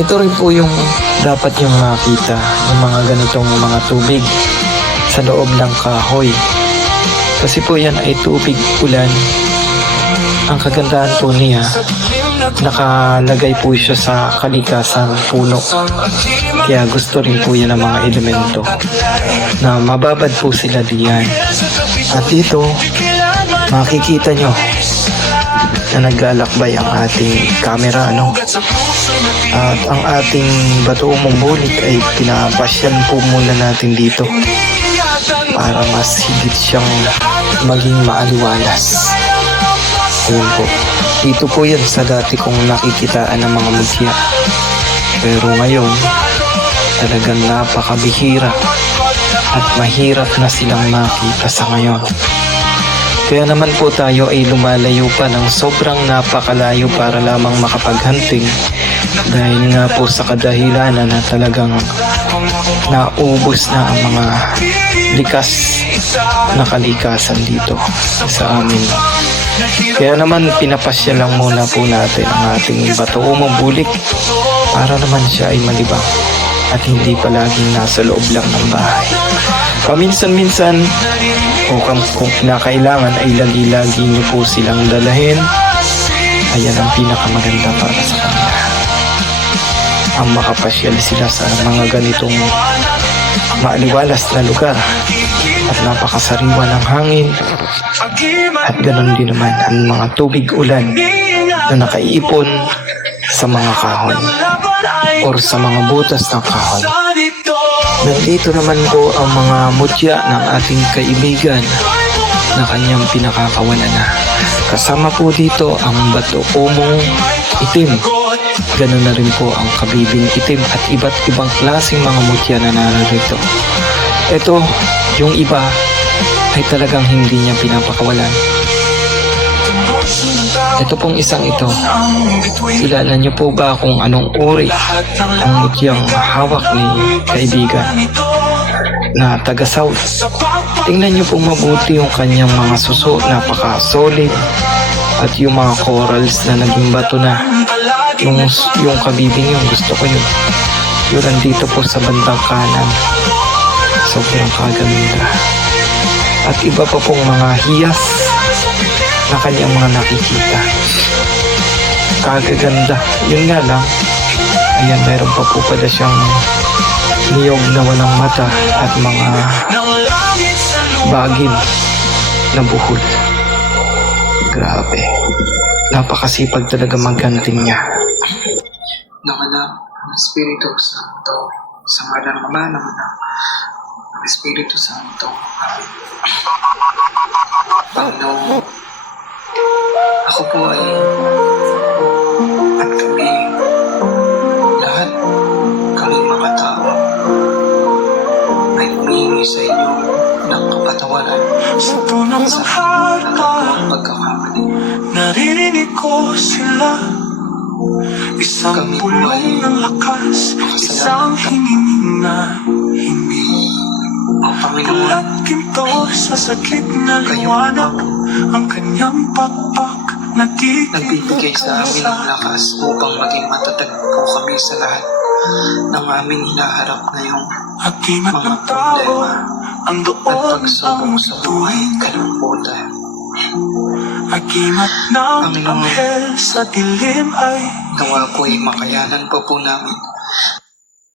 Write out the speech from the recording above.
Ito rin po yung dapat yung makita, yung mga ganitong mga tubig sa loob ng kahoy. Kasi po yan ay tubig ulan. Ang kagandahan po niya, nakalagay po siya sa kalikasang puno. Kaya gusto rin po yan ng mga elemento na mababad po sila diyan. At dito, makikita nyo na naglalakbay ang ating camera, ano? At ang ating bato umumbulik ay pinapasyal po muna natin dito para mas higit siyang maging maaliwalas. Ayun po. Dito po yan sa dati kong nakikitaan ng mga mutya. Pero ngayon, talagang napakabihira at mahirap na silang makita sa ngayon. Kaya naman po tayo ay lumalayo pa ng sobrang napakalayo para lamang makapaghunting dahil nga po sa kadahilanan na talagang naubos na ang mga likas na kalikasan dito sa amin. Kaya naman pinapasya lang muna po natin ang ating bato umumbulik para naman siya ay malibang at hindi palaging nasa loob lang ng bahay. Paminsan-minsan o kung kinakailangan ay lagi-lagi niyo po silang dalahin. Ayan ang pinakamaganda para sa kanila. Ang makapasyal sila sa mga ganitong maaliwalas na lugar at napakasariwa ng hangin. At ganoon din naman ang mga tubig ulan na nakaiipon sa mga kahoy or sa mga butas ng kahoy. Nandito naman po ang mga mutya ng ating kaibigan na kanyang pinakakawalan na. Kasama po dito ang bato umong itim. Ganun na rin po ang kabibing itim at iba't ibang klaseng mga mutya na narito. Ito, yung iba ay talagang hindi niya pinapakawalan. Ito pong isang ito. Kilala niyo po ba kung anong uri ang mutyang hawak ni kaibigan na taga-south? Tingnan niyo po mabuti yung kanyang mga suso, napaka-solid. At yung mga corals na naging bato na. Yung kabibing yung gusto ko yun. Yun nandito po sa bandang kanan. Sobrang kaganda. At iba pa pong mga hiyas na kanyang mga nakikita. Kagaganda. Yun nga lang. Ayan, meron pa po pala siyang niyog na walang mata at mga bagin na buhol. Grabe. Napakasipag talaga magganting niya. Anak, ng Espiritu Santo, sa ngalan ng Ama ng Anak, ng Espiritu Santo. Panginoon, ako po ay at kami, lahat kaming mga tao ay humihingi sa inyo ng kapatawaran sa tunang nagkakatuwang pagkakamali. Naririnig ko sila, isang pulong ng lakas, isang hinining na hindi. O Panginoon, at ginto sa sakit na liwanag, ang kanyang pakpak nagbibigay sa amin ng lakas upang maging matatag po kami sa lahat ng aming hinaharap ngayong mga problema at pagsubok sa buhay kalungkutan. Agimat ng anghel sa dilim ay nawa po'y makayanan pa po namin